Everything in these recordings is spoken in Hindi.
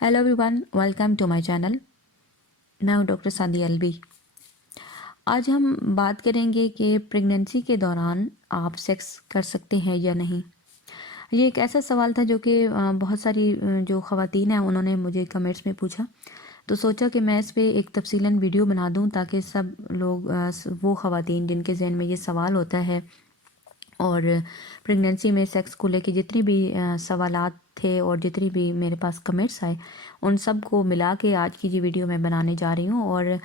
Hello everyone, welcome to my channel. मैं हूं डॉक्टर सादिया अलवी। आज हम बात करेंगे कि प्रेगनेंसी के दौरान आप सेक्स कर सकते हैं या नहीं। ये एक ऐसा सवाल था जो कि बहुत सारी जो ख़वातीन हैं उन्होंने मुझे कमेंट्स में पूछा, तो सोचा कि मैं इस पे एक तफसीलन वीडियो बना दूं ताकि सब लोग वो ख़वातीन जिनके जहन में ये सवाल होता है और प्रेगनेंसी में सेक्स को लेके जितनी भी सवालात थे और जितनी भी मेरे पास कमेंट्स आए, उन सब को मिला के आज की ये वीडियो मैं बनाने जा रही हूँ। और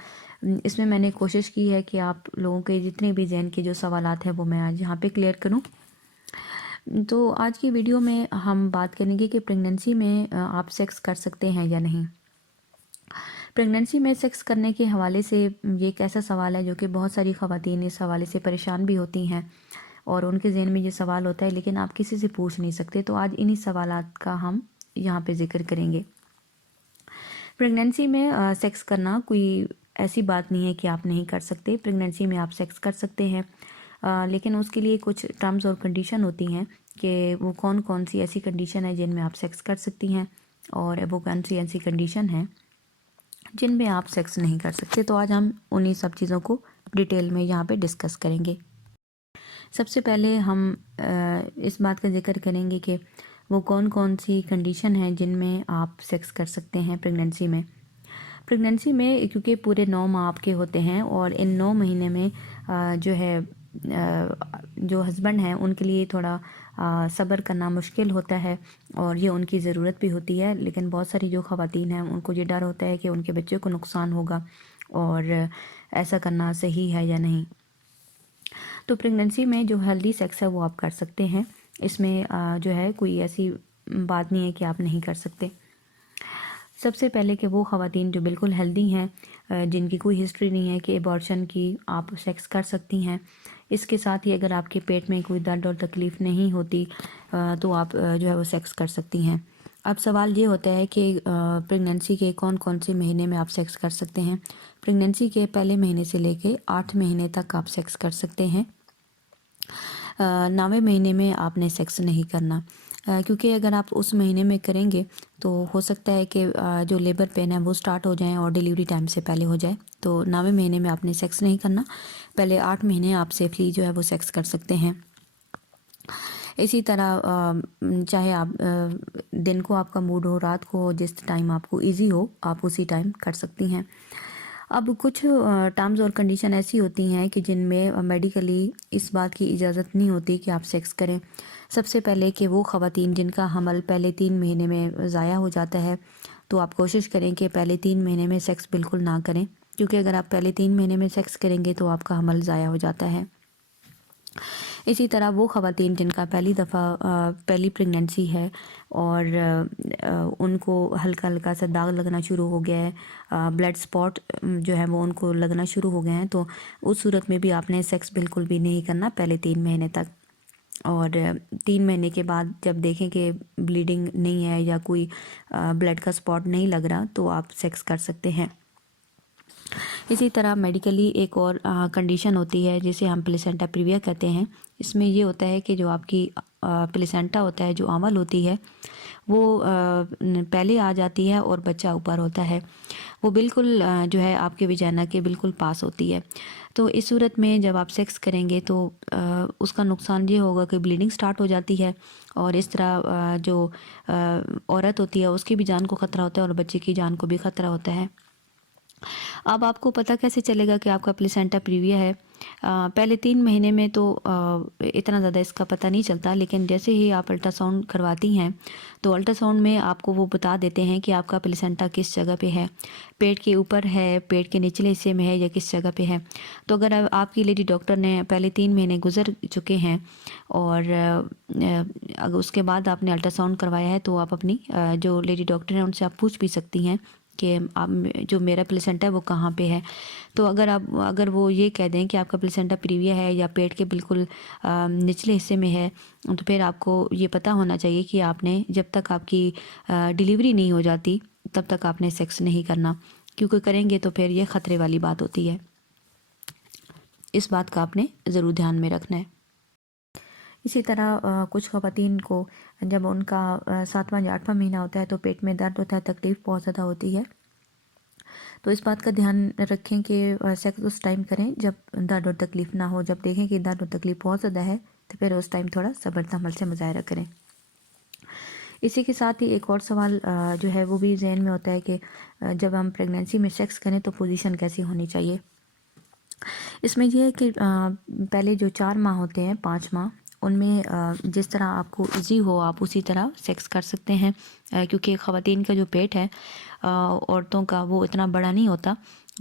इसमें मैंने कोशिश की है कि आप लोगों के जितने भी जहन के जो सवालात हैं वो मैं आज यहाँ पे क्लियर करूँ। तो आज की वीडियो में हम बात करेंगे कि प्रेगनेंसी में आप सेक्स कर सकते हैं या नहीं। प्रेगनेंसी में सेक्स करने के हवाले से ये एक ऐसा सवाल है जो कि बहुत सारी ख़वातीन इस हवाले से परेशान भी होती हैं और उनके ज़हन में ये सवाल होता है, लेकिन आप किसी से पूछ नहीं सकते। तो आज इन्हीं सवालात का हम यहाँ पे ज़िक्र करेंगे। प्रेगनेंसी में सेक्स करना कोई ऐसी बात नहीं है कि आप नहीं कर सकते। प्रेगनेंसी में आप सेक्स कर सकते हैं, लेकिन उसके लिए कुछ टर्म्स और कंडीशन होती हैं कि वो कौन कौन सी ऐसी कंडीशन है जिनमें आप सेक्स कर सकती हैं और वो कौन सी ऐसी कंडीशन है जिनमें आप सेक्स नहीं कर सकते। तो आज हम उन्हीं सब चीज़ों को डिटेल में यहाँ पे डिस्कस करेंगे। सबसे पहले हम इस बात का जिक्र करेंगे कि वो कौन कौन सी कंडीशन है जिनमें आप सेक्स कर सकते हैं प्रेगनेंसी में। प्रेगनेंसी में क्योंकि पूरे 9 माह आपके होते हैं और इन 9 महीने में जो है जो हस्बैंड हैं उनके लिए थोड़ा सब्र करना मुश्किल होता है और ये उनकी ज़रूरत भी होती है। लेकिन बहुत सारी जो ख़वातीन हैं उनको ये डर होता है कि उनके बच्चे को नुकसान होगा और ऐसा करना सही है या नहीं। तो प्रेगनेंसी में जो हेल्दी सेक्स है वो आप कर सकते हैं। इसमें जो है कोई ऐसी बात नहीं है कि आप नहीं कर सकते। सबसे पहले कि वो ख़वातीन जो बिल्कुल हेल्दी हैं, जिनकी कोई हिस्ट्री नहीं है कि अबॉर्शन की, आप सेक्स कर सकती हैं। इसके साथ ही अगर आपके पेट में कोई दर्द और तकलीफ़ नहीं होती तो आप जो है वो सेक्स कर सकती हैं। अब सवाल ये होता है कि प्रेगनेंसी के कौन कौन से महीने में आप सेक्स कर सकते हैं। प्रेगनेंसी के पहले महीने से लेके 8 महीने तक आप सेक्स कर सकते हैं। 9वें महीने में आपने सेक्स नहीं करना, क्योंकि अगर आप उस महीने में करेंगे तो हो सकता है कि जो लेबर पेन है वो स्टार्ट हो जाए और डिलीवरी टाइम से पहले हो जाए। तो 9वें महीने में आपने सेक्स नहीं करना, पहले 8 महीने आप सेफली जो है वो सेक्स कर सकते हैं। इसी तरह चाहे आप दिन को आपका मूड हो, रात को हो, जिस टाइम आपको इजी हो आप उसी टाइम कर सकती हैं। अब कुछ टर्म्स और कंडीशन ऐसी होती हैं कि जिनमें मेडिकली इस बात की इजाज़त नहीं होती कि आप सेक्स करें। सबसे पहले कि वो ख़वातीन जिनका हमल पहले 3 महीने में ज़ाया हो जाता है, तो आप कोशिश करें कि पहले 3 महीने में सेक्स बिल्कुल ना करें, क्योंकि अगर आप पहले 3 महीने में सेक्स करेंगे तो आपका हमल ज़ाया हो जाता है। इसी तरह वो ख़वातीन जिनका पहली दफ़ा पहली प्रेगनेंसी है और उनको हल्का हल्का सा दाग लगना शुरू हो गया है, ब्लड स्पॉट जो है वो उनको लगना शुरू हो गए हैं, तो उस सूरत में भी आपने सेक्स बिल्कुल भी नहीं करना पहले 3 महीने तक। और 3 महीने के बाद जब देखें कि ब्लीडिंग नहीं है या कोई ब्लड का स्पॉट नहीं लग रहा तो आप सेक्स कर सकते हैं। इसी तरह मेडिकली एक और कंडीशन होती है जिसे हम प्लेसेंटा प्रीविया कहते हैं। इसमें ये होता है कि जो आपकी प्लेसेंटा होता है, जो आंवल होती है, वो पहले आ जाती है और बच्चा ऊपर होता है। वो बिल्कुल जो है आपके विजाना के बिल्कुल पास होती है। तो इस सूरत में जब आप सेक्स करेंगे तो उसका नुकसान ये होगा कि ब्लीडिंग स्टार्ट हो जाती है और इस तरह जो औरत होती है उसकी भी जान को ख़तरा होता है और बच्चे की जान को भी ख़तरा होता है। अब आपको पता कैसे चलेगा कि आपका प्लेसेंटा प्रीविया है? पहले 3 महीने में तो इतना ज़्यादा इसका पता नहीं चलता, लेकिन जैसे ही आप अल्ट्रासाउंड करवाती हैं तो अल्ट्रासाउंड में आपको वो बता देते हैं कि आपका प्लेसेंटा किस जगह पे है, पेट के ऊपर है, पेट के निचले हिस्से में है या किस जगह पे है। तो अगर आपकी लेडी डॉक्टर ने पहले 3 महीने गुजर चुके हैं और अगर उसके बाद आपने अल्ट्रासाउंड करवाया है तो आप अपनी जो लेडी डॉक्टर हैं उनसे आप पूछ भी सकती हैं कि आप जो मेरा प्लेसेंटा है वो कहाँ पे है। तो अगर वो ये कह दें कि आपका प्लेसेंटा प्रीविया है या पेट के बिल्कुल निचले हिस्से में है, तो फिर आपको ये पता होना चाहिए कि आपने जब तक आपकी डिलीवरी नहीं हो जाती तब तक आपने सेक्स नहीं करना, क्योंकि करेंगे तो फिर ये ख़तरे वाली बात होती है। इस बात का आपने ज़रूर ध्यान में रखना है। इसी तरह कुछ ख़वातीन को जब उनका 7वां या 8वां महीना होता है तो पेट में दर्द होता है, तकलीफ़ बहुत ज़्यादा होती है। तो इस बात का ध्यान रखें कि सेक्स उस टाइम करें जब दर्द और तकलीफ़ ना हो। जब देखें कि दर्द और तकलीफ़ बहुत ज़्यादा है तो फिर उस टाइम थोड़ा सब्र तहम्मुल से मुज़ाहरा करें। इसी के साथ ही एक और सवाल जो है वो भी ज़हन में होता है कि जब हम प्रेगनेंसी में सेक्स करें तो पोजीशन कैसी होनी चाहिए। इसमें यह है कि पहले जो 4 माह होते हैं, 5 माह, उनमें जिस तरह आपको ईज़ी हो आप उसी तरह सेक्स कर सकते हैं, क्योंकि ख़वातीन का जो पेट है औरतों का वो इतना बड़ा नहीं होता।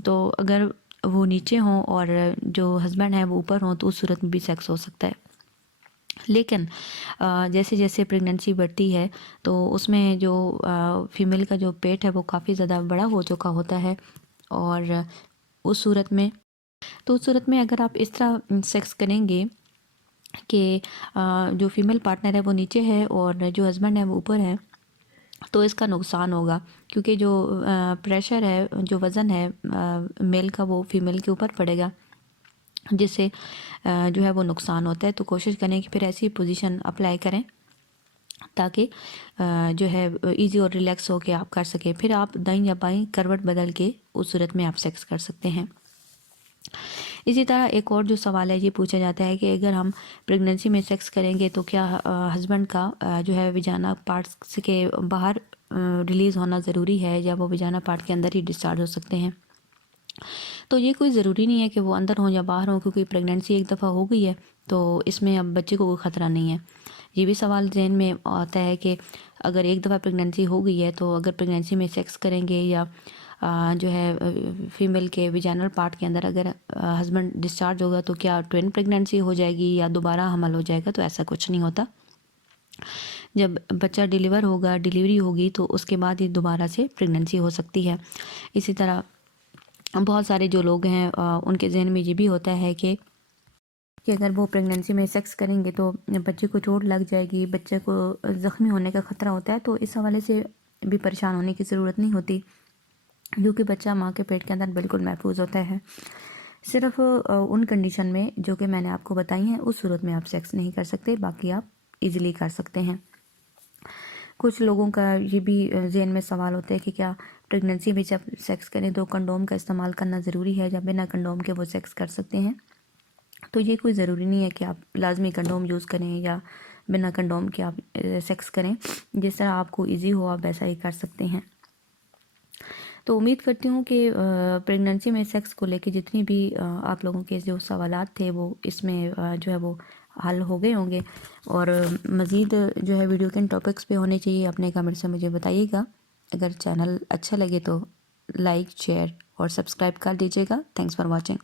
तो अगर वो नीचे हों और जो हस्बैंड है वो ऊपर हों तो उस सूरत में भी सेक्स हो सकता है। लेकिन जैसे जैसे प्रेगनेंसी बढ़ती है तो उसमें जो फीमेल का जो पेट है वो काफ़ी ज़्यादा बड़ा हो चुका होता है, और उस सूरत में अगर आप इस तरह सेक्स करेंगे कि जो फीमेल पार्टनर है वो नीचे है और जो हस्बैंड है वो ऊपर है, तो इसका नुकसान होगा, क्योंकि जो प्रेशर है, जो वज़न है मेल का वो फीमेल के ऊपर पड़ेगा, जिससे जो है वो नुकसान होता है। तो कोशिश करें कि फिर ऐसी पोजीशन अप्लाई करें ताकि जो है इजी और रिलैक्स हो के आप कर सकें। फिर आप दाईं या बाईं करवट बदल के उस सूरत में आप सेक्स कर सकते हैं। इसी तरह एक और जो सवाल है ये पूछा जाता है कि अगर हम प्रेगनेंसी में सेक्स करेंगे तो क्या हस्बैंड का जो है विजाना पार्ट्स के बाहर रिलीज़ होना ज़रूरी है, या वो विजाना पार्ट के अंदर ही डिस्चार्ज हो सकते हैं। तो ये कोई ज़रूरी नहीं है कि वो अंदर हों या बाहर हों, क्योंकि प्रेगनेंसी एक दफ़ा हो गई है तो इसमें अब बच्चे को कोई ख़तरा नहीं है। ये भी सवाल ज़हन में आता है कि अगर एक दफ़ा प्रेगनेंसी हो गई है तो अगर प्रेगनेंसी में सेक्स करेंगे या जो है फीमेल के विजाइनल पार्ट के अंदर अगर हस्बैंड डिस्चार्ज होगा तो क्या ट्विन प्रेगनेंसी हो जाएगी या दोबारा हमल हो जाएगा। तो ऐसा कुछ नहीं होता। जब बच्चा डिलीवरी होगी तो उसके बाद ही दोबारा से प्रेगनेंसी हो सकती है। इसी तरह बहुत सारे जो लोग हैं उनके जहन में ये भी होता है कि अगर वो प्रेगनेंसी में सेक्स करेंगे तो बच्चे को चोट लग जाएगी, बच्चे को ज़ख्मी होने का ख़तरा होता है। तो इस हवाले से भी परेशान होने की ज़रूरत नहीं होती, क्योंकि बच्चा माँ के पेट के अंदर बिल्कुल महफूज होता है। सिर्फ उन कंडीशन में जो कि मैंने आपको बताई हैं उस सूरत में आप सेक्स नहीं कर सकते, बाकी आप इजीली कर सकते हैं। कुछ लोगों का ये भी ज़हन में सवाल होता है कि क्या प्रेगनेंसी में जब सेक्स करें तो कंडोम का इस्तेमाल करना ज़रूरी है, या बिना कंडोम के वो सेक्स कर सकते हैं। तो ये कोई ज़रूरी नहीं है कि आप लाजमी कंडोम यूज़ करें या बिना कंडोम के आप सेक्स करें। जिस तरह आपको इजी हो आप वैसा ही कर सकते हैं। तो उम्मीद करती हूँ कि प्रेगनेंसी में सेक्स को लेके जितनी भी आप लोगों के जो सवालात थे वो इसमें जो है वो हल हो गए होंगे, और मज़ीद जो है वीडियो किन टॉपिक्स पे होने चाहिए अपने कमेंट से मुझे बताइएगा। अगर चैनल अच्छा लगे तो लाइक, शेयर और सब्सक्राइब कर दीजिएगा। Thanks for watching.